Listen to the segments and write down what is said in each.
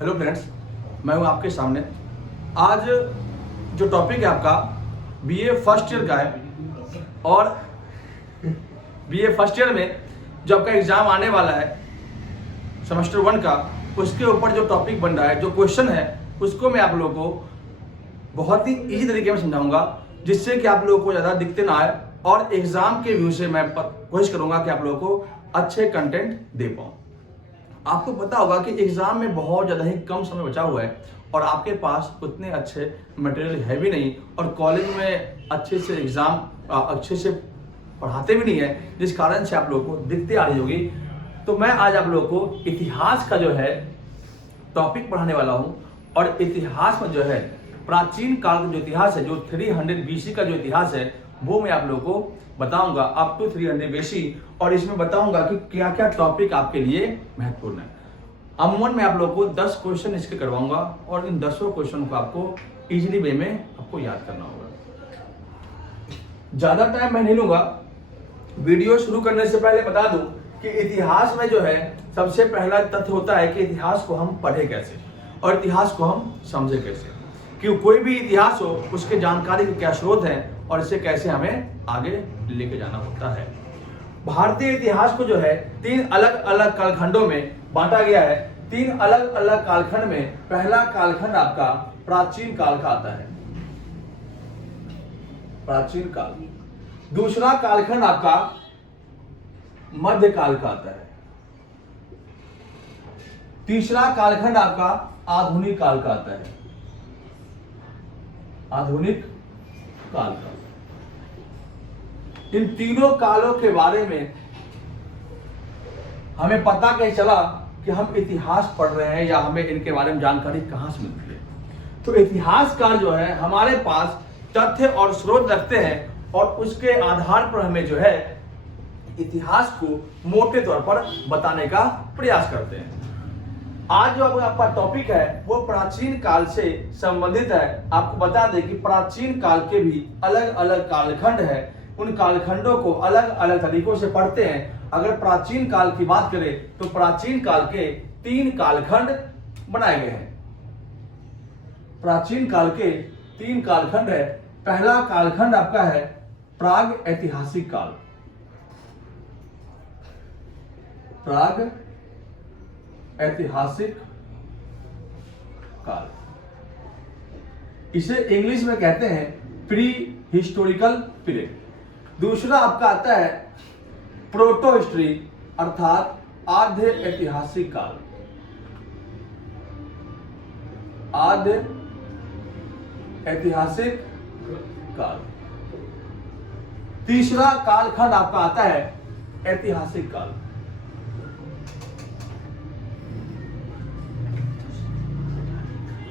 Hello friends, मैं हूं आपके सामने। आज जो टॉपिक है आपका बीए फर्स्ट ईयर का है और बीए फर्स्ट ईयर में जो आपका एग्ज़ाम आने वाला है सेमेस्टर 1 का, उसके ऊपर जो टॉपिक बन रहा है, जो क्वेश्चन है, उसको मैं आप लोगों को बहुत ही ईजी तरीके में समझाऊंगा, जिससे कि आप लोगों को ज़्यादा दिक्कत ना आए और एग्ज़ाम के व्यू से मैं कोशिश करूंगा कि आप लोगों को अच्छे कंटेंट दे पाऊँ। आपको पता होगा कि एग्ज़ाम में बहुत ज़्यादा ही कम समय बचा हुआ है और आपके पास उतने अच्छे मटेरियल है भी नहीं और कॉलेज में अच्छे से एग्ज़ाम अच्छे से पढ़ाते भी नहीं है, जिस कारण से आप लोगों को दिक्कतें आ रही होगी। तो मैं आज आप लोगों को इतिहास का जो है टॉपिक पढ़ाने वाला हूँ और इतिहास में जो है प्राचीन काल का जो इतिहास है, जो 300 BC का जो इतिहास है, वो मैं आप लोगों को बताऊंगा अप टू 300 BC, और इसमें बताऊंगा कि क्या क्या टॉपिक आपके लिए महत्वपूर्ण है। अमूमन मैं आप लोगों को 10 क्वेश्चन इसके करवाऊंगा और इन 10 क्वेश्चन को आपको इजीली वे में आपको याद करना होगा। ज्यादा टाइम मैं नहीं लूंगा। वीडियो शुरू करने से पहले बता दूं कि इतिहास में जो है सबसे पहला तथ्य होता है कि इतिहास को हम पढ़े कैसे और इतिहास को हम समझे कैसे। कि कोई भी इतिहास हो, उसके जानकारी के क्या स्रोत हैं और इसे कैसे हमें आगे लेके जाना होता है। भारतीय इतिहास को जो है 3 अलग अलग कालखंडों में बांटा गया है। 3 अलग अलग कालखंड में पहला कालखंड आपका प्राचीन काल का आता है, प्राचीन काल। दूसरा कालखंड आपका मध्यकाल का आता है। तीसरा कालखंड आपका आधुनिक काल का आता है, आधुनिक काल का। इन तीनों कालों के बारे में हमें पता कैसे चला कि हम इतिहास पढ़ रहे हैं या हमें इनके बारे में जानकारी कहां से मिलती है। तो इतिहासकार जो है हमारे पास तथ्य और स्रोत रखते हैं और उसके आधार पर हमें जो है इतिहास को मोटे तौर पर बताने का प्रयास करते हैं। आज जो आपका टॉपिक है वो प्राचीन काल से संबंधित है। आपको बता दें कि प्राचीन काल के भी अलग अलग कालखंड है। उन कालखंडों को अलग अलग तरीकों से पढ़ते हैं। अगर प्राचीन काल की बात करें तो प्राचीन काल के 3 कालखंड बनाए गए हैं। प्राचीन काल के 3 कालखंड है। पहला कालखंड आपका है प्राग ऐतिहासिक काल, प्राग ऐतिहासिक काल। इसे इंग्लिश में कहते हैं प्री हिस्टोरिकल पीरियड। दूसरा आपका आता है प्रोटो हिस्ट्री अर्थात आद्य ऐतिहासिक काल, आद्य ऐतिहासिक काल। तीसरा कालखंड आपका आता है ऐतिहासिक काल।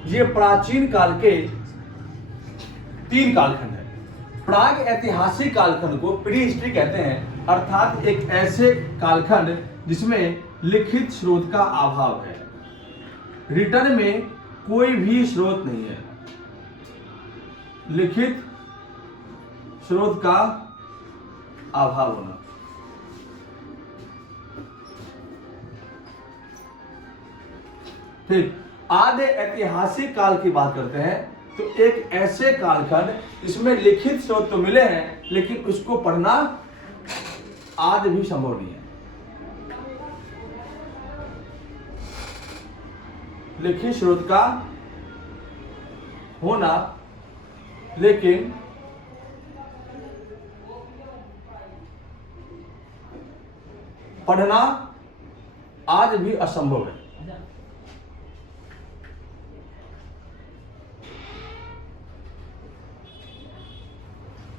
ये प्राचीन काल के 3 कालखंड है। प्राग ऐतिहासिक कालखंड को प्री हिस्ट्री कहते हैं, अर्थात एक ऐसे कालखंड जिसमें लिखित स्रोत का अभाव है, रिटर्न में कोई भी स्रोत नहीं है, लिखित स्रोत का अभाव होना। ठीक, आद्य ऐतिहासिक काल की बात करते हैं तो एक ऐसे कालखंड जिसमें लिखित स्रोत तो मिले हैं लेकिन उसको पढ़ना आज भी संभव नहीं है। लिखित स्रोत का होना लेकिन पढ़ना आज भी असंभव है।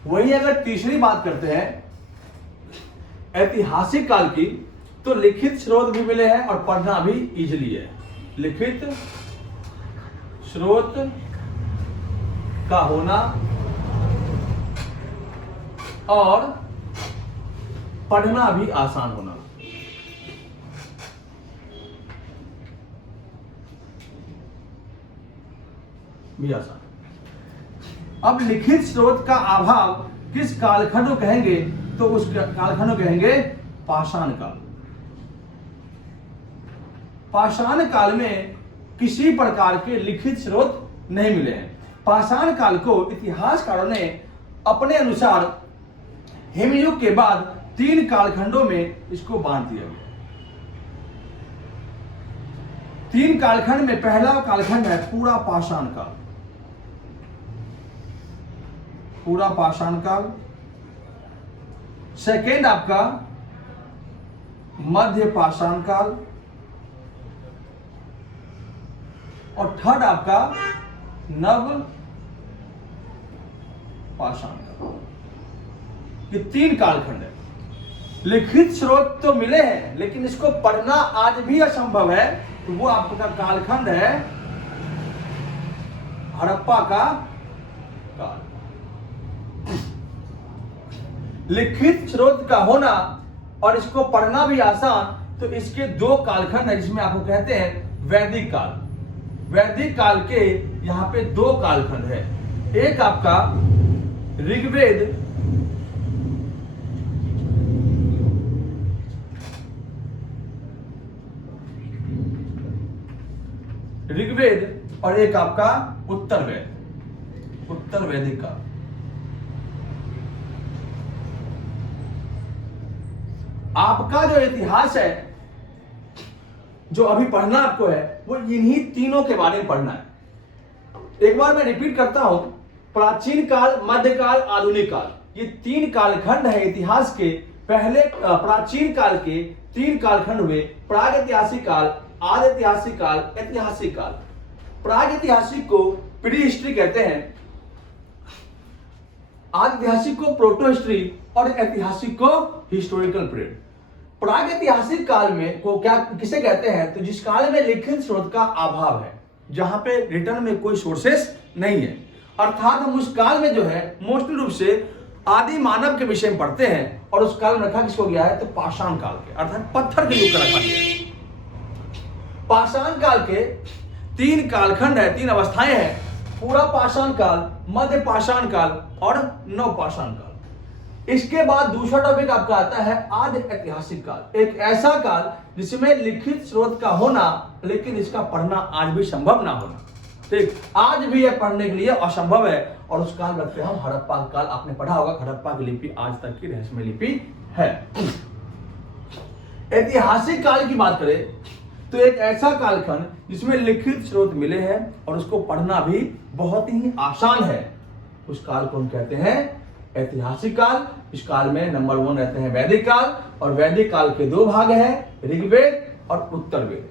वही अगर तीसरी बात करते हैं ऐतिहासिक काल की, तो लिखित स्रोत भी मिले हैं और पढ़ना भी इजीली है। लिखित स्रोत का होना और पढ़ना भी आसान होना। भी आसान। अब लिखित स्रोत का अभाव किस कालखंड को कहेंगे, तो उस कालखंड को कहेंगे पाषाण काल। पाषाण काल में किसी प्रकार के लिखित स्रोत नहीं मिले हैं। पाषाण काल को इतिहासकारों ने अपने अनुसार हिमयुग के बाद 3 कालखंडों में इसको बांट दिया गया। 3 कालखंड में पहला कालखंड है पूरा पाषाण काल, पूरा पाषाण काल। सेकेंड आपका मध्य पाषाण काल, और थर्ड आपका नव पाषाण काल। ये 3 कालखंड है। लिखित स्रोत तो मिले हैं लेकिन इसको पढ़ना आज भी असंभव है। तो वो आपका कालखंड है हड़प्पा का काल। लिखित स्रोत का होना और इसको पढ़ना भी आसान, तो इसके 2 कालखंड है जिसमें आपको कहते हैं वैदिक काल। वैदिक काल के यहां पे 2 कालखंड है। एक आपका ऋग्वेद, और एक आपका उत्तर वैदिक काल। आपका जो इतिहास है जो अभी पढ़ना आपको है वो इन्हीं तीनों के बारे में पढ़ना है। एक बार मैं रिपीट करता हूं, प्राचीन काल, मध्यकाल, आधुनिक काल, ये 3 कालखंड है इतिहास के। पहले प्राचीन काल के 3 कालखंड हुए, प्रागैतिहासिक काल, आदि ऐतिहासिक काल, ऐतिहासिक काल। प्रागैतिहासिक को प्री हिस्ट्री कहते हैं, आदि ऐतिहासिक को प्रोटो हिस्ट्री, और ऐतिहासिक को हिस्टोरिकल पीरियड। प्रागैतिहासिक काल में को क्या किसे कहते हैं, तो जिस काल में लिखित स्रोत का अभाव है, जहां पे रिटर्न में कोई सोर्सेस नहीं है। अर्थात हम उस काल में जो है मोस्टली रूप से आदि मानव के विषय में पढ़ते हैं, और उस काल में रखा किसको गया है, तो पाषाण काल के, अर्थात पत्थर के युग का रखा गया है। पाषाण काल के 3 कालखंड है, 3 अवस्थाएं हैं, पूरा पाषाण काल, मध्य पाषाण काल और नव पाषाण काल। इसके बाद दूसरा टॉपिक आपका आता है आदि ऐतिहासिक काल। एक ऐसा काल जिसमें लिखित स्रोत का होना लेकिन इसका पढ़ना आज भी संभव ना होना। ठीक, आज भी यह पढ़ने के लिए असंभव है, और उस काल रखते हम हड़प्पा काल। आपने पढ़ा होगा हड़प्पा की लिपि आज तक की रहस्यमय लिपि है। ऐतिहासिक काल की बात करें तो एक ऐसा कालखंड जिसमें लिखित स्रोत मिले हैं और उसको पढ़ना भी बहुत ही आसान है, उस काल को हम कहते हैं ऐतिहासिक काल। इस काल में नंबर 1 रहते हैं वैदिक काल, और वैदिक काल के 2 भाग हैं, ऋग्वेद और उत्तर वेद।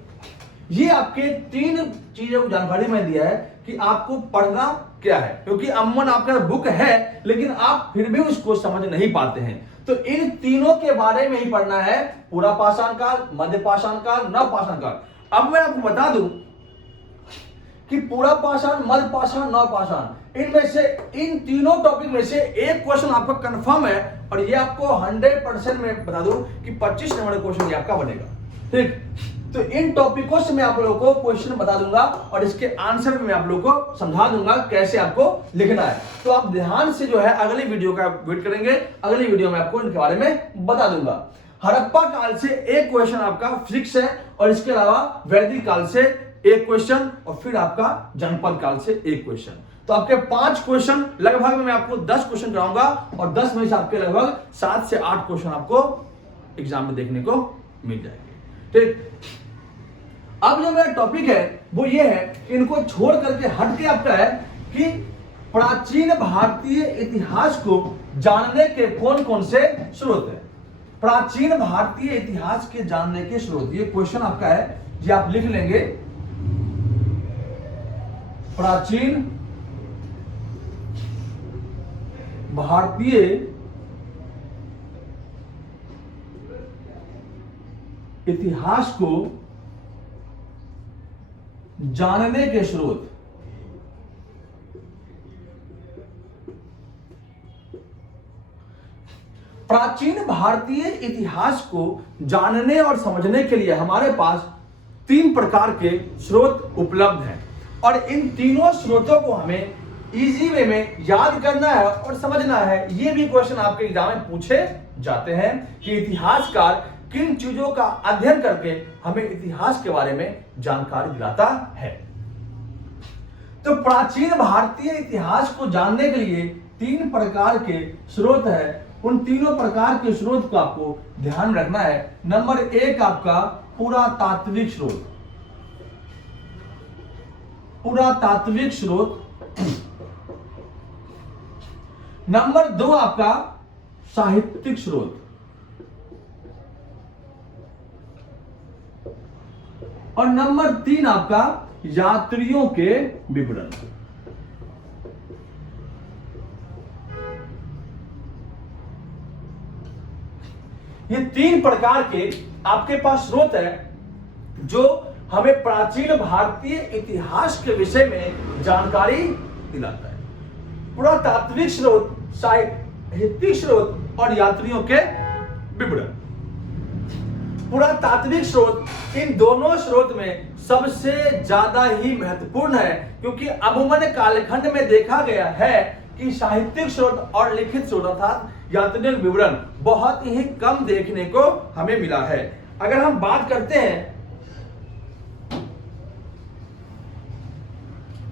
ये आपके 3 चीजों की जानकारी में दिया है कि आपको पढ़ना क्या है, क्योंकि अमूमन आपका बुक है लेकिन आप फिर भी उसको समझ नहीं पाते हैं। तो इन तीनों के बारे में ही पढ़ना है, पूरा पाषाण काल, मध्य पाषाण काल, नव पाषाण काल। अब मैं आपको बता दूं कि पूरा पाषाण, मध्य पाषाण, नव पाषाण, इनमें से इन तीनों टॉपिक में से एक क्वेश्चन आपका कंफर्म है, और ये आपको 100% में बता दूं कि 25 नंबर का क्वेश्चन ये आपका बनेगा। ठीक, तो इन टॉपिकों से मैं आप लोगों को क्वेश्चन बता दूंगा और इसके आंसर में मैं आप लोगों को समझा दूंगा कैसे आपको लिखना है। तो आप ध्यान से जो है अगली वीडियो का वेट करेंगे, अगली वीडियो में आपको इनके बारे में बता दूंगा। हड़प्पा काल से एक क्वेश्चन आपका फिजिक्स है, और इसके अलावा वैदिक काल से एक क्वेश्चन, और फिर आपका जनपद काल से एक क्वेश्चन। तो आपके 5 क्वेश्चन लगभग में मैं आपको 10 क्वेश्चन कराऊंगा, और 10 में से आपके लगभग 7 से 8 क्वेश्चन आपको एग्जाम में देखने को मिल जाएंगे। ठीक, अब जो मेरा टॉपिक है वो ये है कि इनको छोड़ करके हट के आपका है कि प्राचीन भारतीय इतिहास को जानने के कौन कौन से स्रोत है। प्राचीन भारतीय इतिहास के जानने के स्रोत, ये क्वेश्चन आपका है, ये आप लिख लेंगे। प्राचीन भारतीय इतिहास को जानने के स्रोत। प्राचीन भारतीय इतिहास को जानने और समझने के लिए हमारे पास 3 प्रकार के स्रोत उपलब्ध हैं, और इन तीनों स्रोतों को हमें इजी वे में याद करना है और समझना है। ये भी क्वेश्चन आपके एग्जाम में पूछे जाते हैं कि इतिहासकार किन चीजों का अध्ययन करके हमें इतिहास के बारे में जानकारी दिलाता है। तो प्राचीन भारतीय इतिहास को जानने के लिए 3 प्रकार के स्रोत है। उन तीनों प्रकार के स्रोत को आपको ध्यान रखना है। नंबर 1 आपका पुरातात्विक स्रोत, पुरातात्विक स्रोत। नंबर 2 आपका साहित्यिक स्रोत, और नंबर 3 आपका यात्रियों के विवरण। ये 3 प्रकार के आपके पास स्रोत है जो हमें प्राचीन भारतीय इतिहास के विषय में जानकारी दिलाता है। पुरातात्विक स्रोत, साहित्यिक स्रोत और यात्रियों के विवरण। पुरातात्विक स्रोत, इन दोनों स्रोत में सबसे ज्यादा ही महत्वपूर्ण है, क्योंकि अमूमन कालखंड में देखा गया है कि साहित्यिक स्रोत और लिखित स्रोत अर्थात यात्रियों के विवरण बहुत ही कम देखने को हमें मिला है। अगर हम बात करते हैं,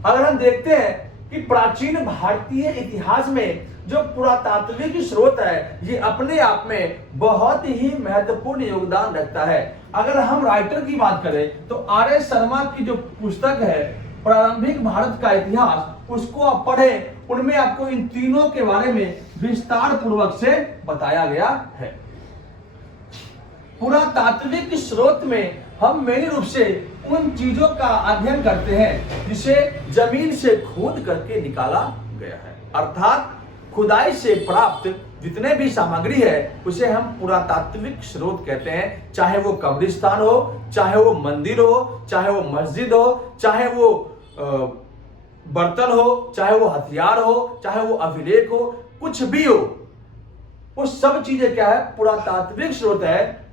अगर हम देखते हैं कि प्राचीन भारतीय इतिहास में जो पुरातात्विक स्रोत है, ये अपने आप में बहुत ही महत्वपूर्ण योगदान रखता है। अगर हम राइटर की बात करें तो आर.एस. शर्मा की जो पुस्तक है प्रारंभिक भारत का इतिहास, उसको आप पढ़ें, उनमें आपको इन तीनों के बारे में विस्तार पूर्वक से बताया गया है। पुरातात्विक स्रोत में हम मेन रूप से उन चीजों का अध्ययन करते हैं जिसे जमीन से खोद करके निकाला गया है, अर्थात खुदाई से प्राप्त जितने भी सामग्री है उसे हम पुरातात्विक स्रोत कहते हैं। चाहे वो कब्रिस्तान हो, चाहे वो मंदिर हो, चाहे वो मस्जिद हो, चाहे वो बर्तन हो, चाहे वो हथियार हो, चाहे वो अभिलेख हो, कुछ भी हो, वो सब चीजें क्या है, पुरातात्विक स्रोत है।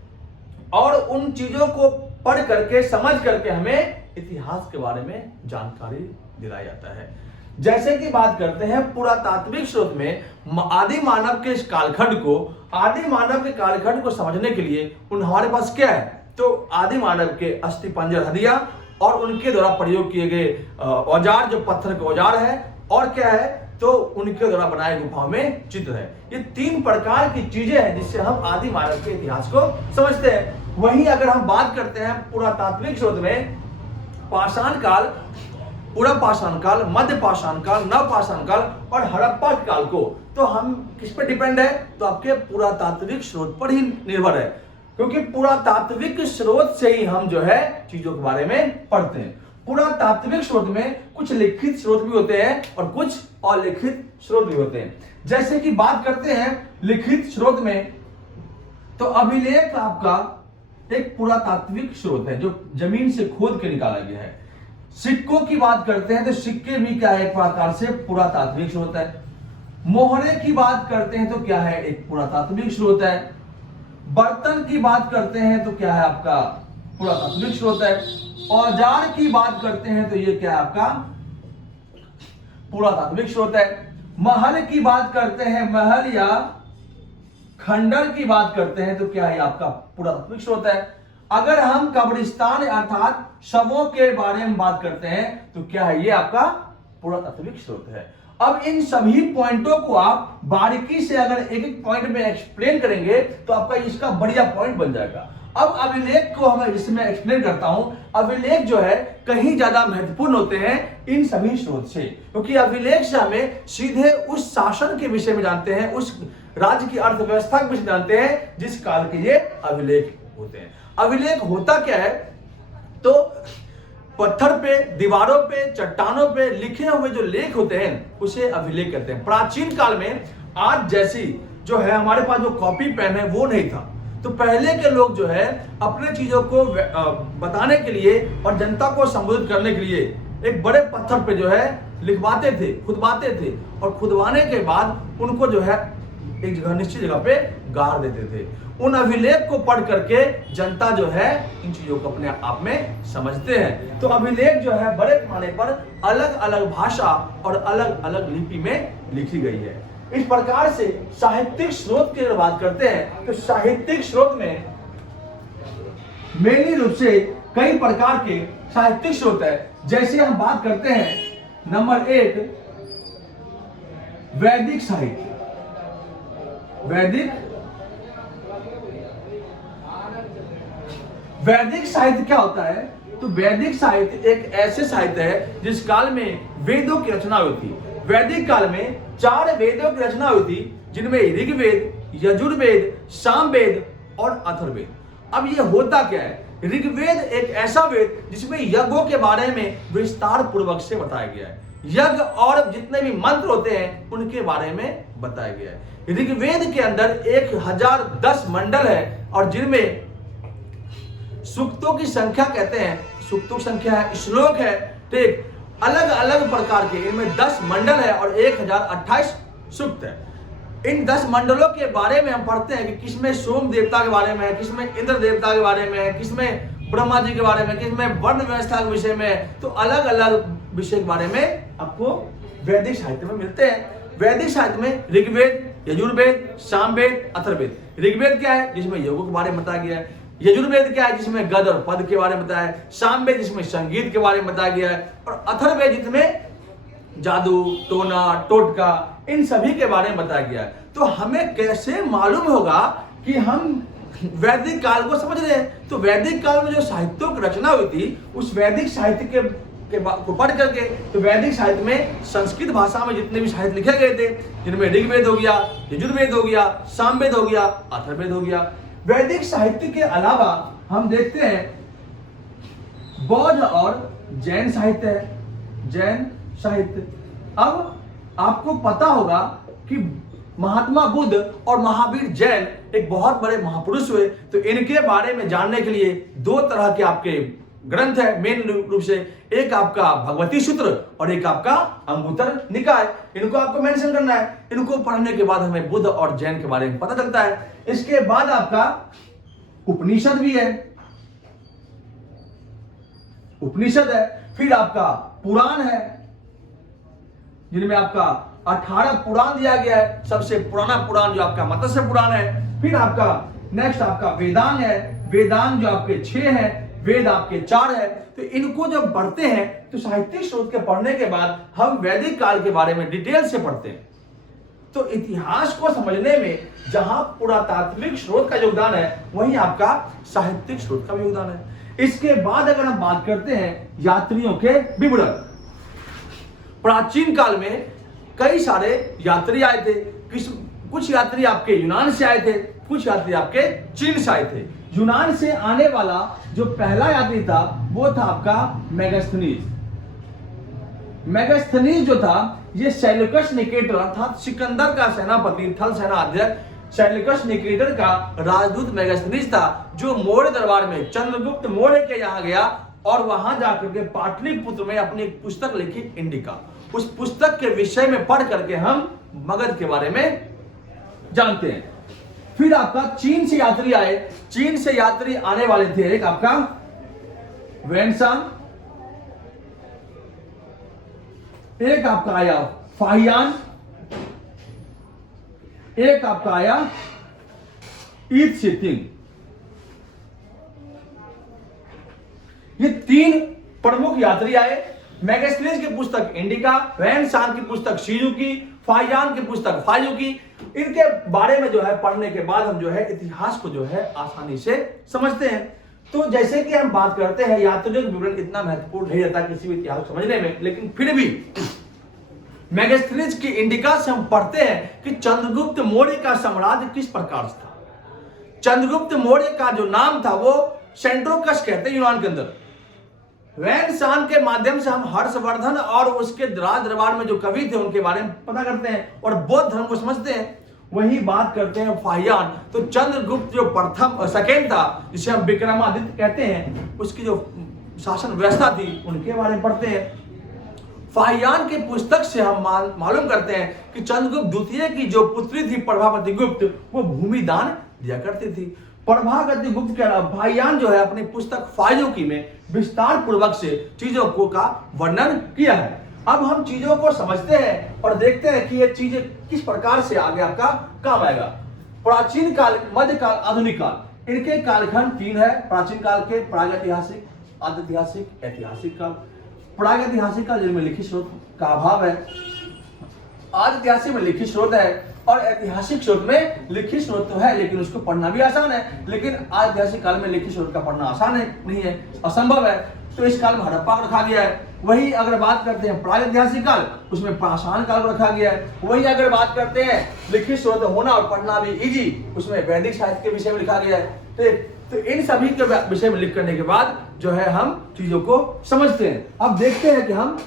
और उन चीजों को पढ़ करके, समझ करके हमें इतिहास के बारे में जानकारी दिलाया जाता है। जैसे कि बात करते हैं पुरातात्विक स्रोत में आदि मानव के इस कालखंड को, आदि मानव के कालखंड को समझने के लिए हमारे पास क्या है, तो आदि मानव के अस्थि पंजर हड्डियां और उनके द्वारा प्रयोग किए गए औजार, जो पत्थर के औजार है, और क्या है, तो उनके द्वारा बनाए गुफाओं में चित्र है। ये 3 प्रकार की चीजें हैं जिससे हम आदि मानव के इतिहास को समझते हैं। वहीं अगर हम बात करते हैं पुरातात्विक स्रोत में पाषाण काल, पूरा पाषाण काल, मध्य पाषाण काल, नव पाषाण काल और हड़प्पा काल को, तो हम किस पर डिपेंड है, तो आपके पुरातात्विक स्रोत पर ही निर्भर है, क्योंकि पुरातात्विक स्रोत से ही हम जो है चीजों के बारे में पढ़ते हैं। पुरातात्विक स्रोत में कुछ लिखित स्रोत भी होते हैं और कुछ अलिखित स्रोत भी होते हैं। जैसे कि बात करते हैं लिखित स्रोत में, तो अभिलेख आपका एक पुरातात्विक स्रोत है जो जमीन से खोद के निकाला गया है। सिक्कों की बात करते हैं तो सिक्के भी क्या है, एक प्रकार से पुरातात्विक स्रोत है। मोहरे की बात करते हैं तो क्या है, एक पुरातात्विक स्रोत है। बर्तन की बात करते हैं तो क्या है, आपका पुरातात्विक स्रोत है। औजार की बात करते हैं तो ये क्या है, आपका पुरातात्विक स्रोत है। महल की बात करते हैं, महल या खंडर की बात करते हैं तो क्या है, आपका पुरातात्विक स्रोत है। अगर हम कब्रिस्तान अर्थात शवों के बारे में बात करते हैं तो क्या है, ये आपका पुरातात्विक स्रोत है। अब इन सभी पॉइंटों को आप बारीकी से अगर एक एक पॉइंट में एक्सप्लेन करेंगे तो आपका इसका बढ़िया पॉइंट बन जाएगा। अब अभिलेख को हम इसमें एक्सप्लेन करता हूं। अभिलेख जो है कहीं ज्यादा महत्वपूर्ण होते हैं इन सभी स्रोत से, क्योंकि अभिलेख से हमें सीधे उस शासन के विषय में जानते हैं, उस राज्य की अर्थव्यवस्था के विषय जानते हैं जिस काल के ये अभिलेख होते हैं। अभिलेख होता क्या है, तो पत्थर पे, दीवारों पे, चट्टानों पे लिखे हुए जो लेख होते हैं उसे अभिलेख कहते हैं। प्राचीन काल में आज जैसी जो है हमारे पास जो कॉपी पेन है वो नहीं था, तो पहले के लोग जो है अपने चीजों को बताने के लिए और जनता को संबोधित करने के लिए एक बड़े पत्थर पे जो है लिखवाते थे, खुदवाते थे, और खुदवाने के बाद उनको जो है एक जगह, निश्चित जगह पे गाड़ देते थे। उन अभिलेख को पढ़ करके जनता जो है इन चीजों को अपने आप में समझते हैं। तो अभिलेख जो है बड़े पैमाने पर अलग अलग भाषा और अलग अलग लिपि में लिखी गई है। इस प्रकार से साहित्यिक स्रोत की अगर बात करते हैं तो साहित्यिक स्रोत में मेनली रूप से कई प्रकार के साहित्यिक स्रोत है। जैसे हम बात करते हैं नंबर 1 वैदिक साहित्य। वैदिक साहित्य क्या होता है? तो वैदिक साहित्य एक ऐसे साहित्य है जिस काल में वेदों की रचना हुई थी। वैदिक काल में 4 वेदों की रचना हुई थी, जिनमें ऋग्वेद, यजुर्वेद, सामवेद और अथर्ववेद। अब ये होता क्या है? ऋग्वेद एक ऐसा वेद जिसमें यज्ञों के बारे में विस्तार पूर्वक से बताया गया है। यज्ञ और जितने भी मंत्र होते हैं उनके बारे में बताया गया है। ऋग्वेद के अंदर 1010 मंडल है और जिनमें सूक्तों की संख्या कहते हैं, सूक्तों की संख्या है, श्लोक है, ठीक, अलग अलग प्रकार के, इनमें 10 मंडल है और 1028 सूक्त है। इन 10 मंडलों के बारे में हम पढ़ते हैं कि किसमें सोम देवता के बारे में है, किसमें इंद्र देवता के बारे में है, किसमें ब्रह्मा जी के बारे में, किसमें वर्ण व्यवस्था के विषय में है। तो अलग अलग विषय के बारे में आपको वैदिक साहित्य में मिलते हैं। वैदिक साहित्य में ऋग्वेद, यजुर्वेद, सामवेद, अथर्ववेद। ऋग्वेद क्या है? जिसमें योगों के बारे में बताया गया है। यजुर्वेद क्या है? जिसमें गद और पद के बारे में बताया है। सामवेद जिसमें संगीत के बारे में बताया गया है। और अथर्ववेद जिसमें जादू, टोना, टोटका, इन सभी के बारे में बताया गया है। तो हमें कैसे मालूम होगा कि हम वैदिक काल को समझ रहे हैं? तो वैदिक काल में जो साहित्यों की रचना हुई थी, उस वैदिक साहित्य को पढ़ करके, तो वैदिक साहित्य में संस्कृत भाषा में जितने भी साहित्य लिखे गए थे, जिनमें ऋग्वेद हो गया, यजुर्वेद हो गया, सामवेद हो गया, अथर्ववेद हो गया। वैदिक साहित्य के अलावा हम देखते हैं बौद्ध और जैन साहित्य है। जैन साहित्य, अब आपको पता होगा कि महात्मा बुद्ध और महावीर जैन एक बहुत बड़े महापुरुष हुए। तो इनके बारे में जानने के लिए 2 तरह के आपके ग्रंथ है मेन रूप से, एक आपका भगवती सूत्र और एक आपका अंगुत्तर निकाय। इनको आपको मेंशन करना है। इनको पढ़ने के बाद हमें बुद्ध और जैन के बारे में पता चलता है। इसके बाद आपका उपनिषद भी है, उपनिषद है। फिर आपका पुराण है, जिनमें आपका 18 पुराण दिया गया है। सबसे पुराना पुराण जो आपका मत्स्य पुराण है। फिर आपका नेक्स्ट आपका वेदांग है। वेदांग जो आपके 6 हैं, वेद आपके 4 है। तो इनको जब पढ़ते हैं तो साहित्यिक स्रोत के पढ़ने के बाद हम वैदिक काल के बारे में डिटेल से पढ़ते हैं। तो इतिहास को समझने में जहां पुरातात्विक स्रोत का योगदान है, वहीं आपका साहित्यिक स्रोत का भी योगदान है। इसके बाद अगर हम बात करते हैं यात्रियों के विवरण, प्राचीन काल में कई सारे यात्री आए थे। कुछ यात्री आपके यूनान से आए थे, कुछ यात्री आपके चीन से आए थे। यूनान से आने वाला जो पहला यात्री था वो था आपका मेगास्थनीज। मेगास्थनीज जो था, ये सेल्यूकस निकेटर अर्थात सिकंदर का सेनापति, थल सेना अध्यक्ष सेल्यूकस निकेटर का राजदूत मेगास्थनीज था, जो मौर्य दरबार में चंद्रगुप्त मौर्य के यहाँ गया और वहां जाकर के पाटलिपुत्र में अपनी एक पुस्तक लिखी, इंडिका। उस पुस्तक के विषय में पढ़ करके हम मगध के बारे में जानते हैं। फिर आपका चीन से यात्री आए। चीन से यात्री आने वाले थे, एक आपका वेनसांग, एक आपका आया फाहियान, एक आपका आया ईद सितिंग। ये 3 प्रमुख यात्री आए। मेगास्थनीज की पुस्तक इंडिका, वेनसांग की पुस्तक शिजुकी, फाहियान की पुस्तक फायुकी। इनके बारे में जो है पढ़ने के बाद हम जो है इतिहास को जो है आसानी से समझते हैं। तो जैसे कि हम बात करते हैं, यात्रियों का विवरण इतना महत्वपूर्ण नहीं रहता किसी भी इतिहास को समझने में, लेकिन फिर भी मेगास्थनीज की इंडिका से हम पढ़ते हैं कि चंद्रगुप्त मौर्य का साम्राज्य किस प्रकार से था। चंद्रगुप्त मौर्य का जो नाम था वो सेंट्रोकस कहते हैं यूनान के अंदर। वेनसांग के माध्यम से हम हर्षवर्धन और उसके राज दरबार में जो कवि थे उनके बारे में पता करते हैं और बौद्ध धर्म को समझते हैं। वही बात करते हैं फाहियान। तो चंद्रगुप्त जो प्रथम सेकेंड था, जिसे हम विक्रमादित्य कहते हैं, उसकी जो शासन व्यवस्था थी उनके बारे में पढ़ते हैं। फाहियान की पुस्तक से हम मालूम करते हैं कि चंद्रगुप्त द्वितीय की जो पुत्री थी प्रभावती गुप्त, वो भूमि दान दिया करती थी। प्रभावती गुप्त के अलावा फाहियान जो है अपनी पुस्तक फायुकी में विस्तार पूर्वक से चीजों को का वर्णन किया है। अब हम चीजों को समझते हैं और देखते हैं कि ये चीजें किस प्रकार से आगे आपका काम आएगा। प्राचीन काल, मध्यकाल, आधुनिक काल, इनके कालखंड 3 है। प्राचीन काल के, प्रागैतिहासिक, आद्यैतिहासिक, ऐतिहासिक काल। प्रागैतिहासिक काल जिनमें लिखित स्रोत का अभाव है, आद्यैतिहासिक में लिखित स्रोत है, और ऐतिहासिक स्रोत में लिखित स्रोत तो है लेकिन उसको पढ़ना भी आसान है, लेकिन आद्यैतिहासिक काल में लिखित स्रोत का पढ़ना आसान है नहीं है, असंभव है। तो इस काल में हड़प्पा को रखा गया है। वही अगर बात करते हैं प्रागैतिहासिक काल, उसमें पाषाण काल को रखा गया है। वही अगर बात करते हैं लिखित स्रोत होना और पढ़ना भी इजी, उसमें वैदिक साहित्य के विषय में लिखा गया है। तो इन सभी के विषय में लिख करने के बाद जो है हम चीजों को समझते हैं। अब देखते हैं कि हम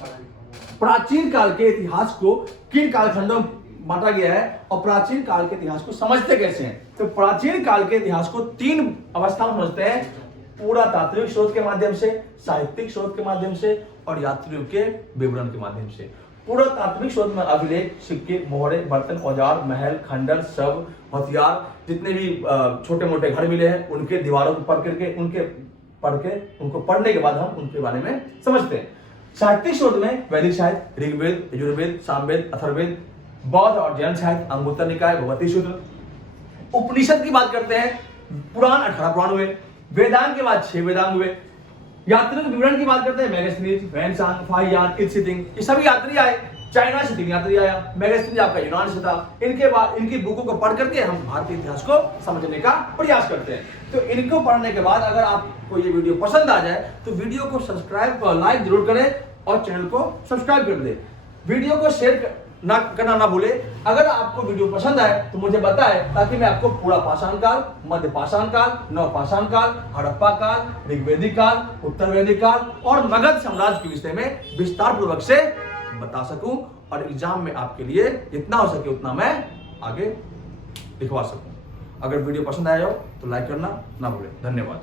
प्राचीन काल के इतिहास को किन कालखंडों में बांटा गया है और प्राचीन काल के इतिहास को समझते कैसे हैं। तो प्राचीन काल के इतिहास को 3 अवस्था में समझते हैं: पुरातात्विक स्रोत के माध्यम से, साहित्यिक स्रोत के माध्यम से और यात्रियों के विवरण के माध्यम से। पुरातात्विक स्रोत में अभिलेख, सिक्के, मोहरे, बर्तन, औजार, महल, खंडर, शव, हथियार, जितने भी छोटे मोटे घर मिले हैं उनके दीवारों को पढ़ करके उनको पढ़ने के बाद हम उनके बारे में समझते हैं। साहित्यिक स्रोत में वैदिक साहित्य, ऋग्वेद, यजुर्वेद, सामवेद, अथर्ववेद, बौद्ध और जैन साहित्य, अंगुत्तर निकाय, भगवती सूत्र। उपनिषद की बात करते हैं, पुराण 18 पुराण हुए। वेदांग के बाद 6 वेदांग हुए। यात्रियों के विवरण की बात करते हैं, मैगस्थनीज, वैनसांग, फाहियान, इत्सितिंग, ये सभी यात्री आए। चाइना से 3 यात्री आया, मैगस्थनीज आपका यूनान से था। इनके बाद इनकी बुकों को पढ़ करके हम भारतीय इतिहास को समझने का प्रयास करते हैं। तो इनको पढ़ने के बाद अगर आपको ये वीडियो पसंद आ जाए तो वीडियो को सब्सक्राइब और लाइक जरूर करें और चैनल को सब्सक्राइब कर दें। वीडियो को शेयर करना ना भूले। अगर आपको वीडियो पसंद आए तो मुझे बताएं, ताकि मैं आपको पूरा पाषाण काल, मध्य पाषाण काल, नवपाषाण काल, हड़प्पा काल, ऋग्वेदिक काल, उत्तर वैदिक काल और मगध साम्राज्य के विषय में विस्तार पूर्वक से बता सकूं और एग्जाम में आपके लिए जितना हो सके उतना मैं आगे लिखवा सकूं। अगर वीडियो पसंद आया हो तो लाइक करना ना भूलें। धन्यवाद।